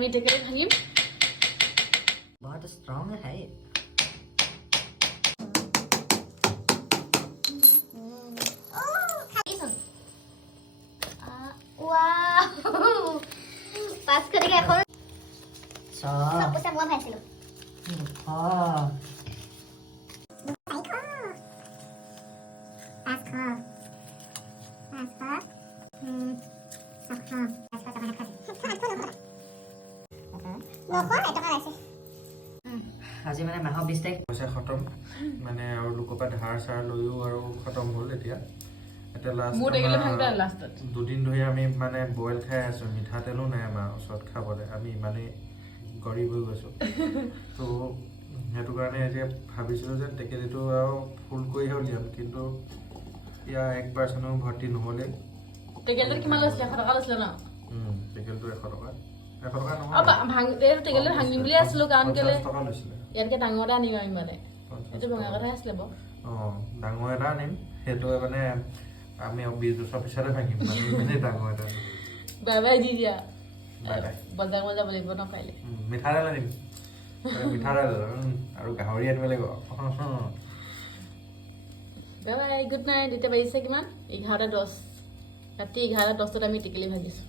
আমি টেকেলি ভাঙিম बहुत स्ट्रांग है পাস কৰে এখন सौ সব পয়সা মই ভাইছিলো हाँ আজি মানে মাহৰ 20 তাৰিখ পইচা খতম মানে আৰু লোকৰ পৰা ধাৰ চাৰ লৈও আৰু খতম হ'ল এতিয়া লাষ্ট মোৰ টেকেলি ভাঙিলে লাষ্টত দুদিন ধৰি আমি মানে বইল খাই আছো মিঠাতেলো নাই আমাৰ ওচৰত খাবলৈ আমি ইমানেই গৰীব হৈ গৈছোঁ তো সেইটো কাৰণে এতিয়া ভাবিছিলোঁ যে টেকেলিটো আৰু ফুল কৰিহে উলিয়াম কিন্তু এতিয়া 1% ভৰ্তি নহ'লে টেকেলিটো কিমান লৈছিলে 100 টকা লৈছিলে ন টেকেলটো 100 টকা 100 টকা টেকেলি ভাঙিম বুলি আছিলো কাৰণ কেলে 50 টকা লৈছিলে ইয়াতকে ডাঙৰ এটা আনিম আমি মানে এইটো ভঙা কথা আছিলে বাৰু ডাঙৰ এটা আনিম সেইটো মানে আমি 20 বছৰ পিছতে ভাঙিম মানে ডাঙৰ এটা বাই বাই দি দিয়া বাই বাই বজাৰ যাব লাগিব ন কাইলৈ মিঠাতেল আনিম মিঠাতেল আৰু গাহৰি আনিব লাগিব বাই বাই গুড নাইট এতিয়া বাজিছে কিমান 11:10 ৰাতি 11:10 আমি টেকেলি ভাঙিছোঁ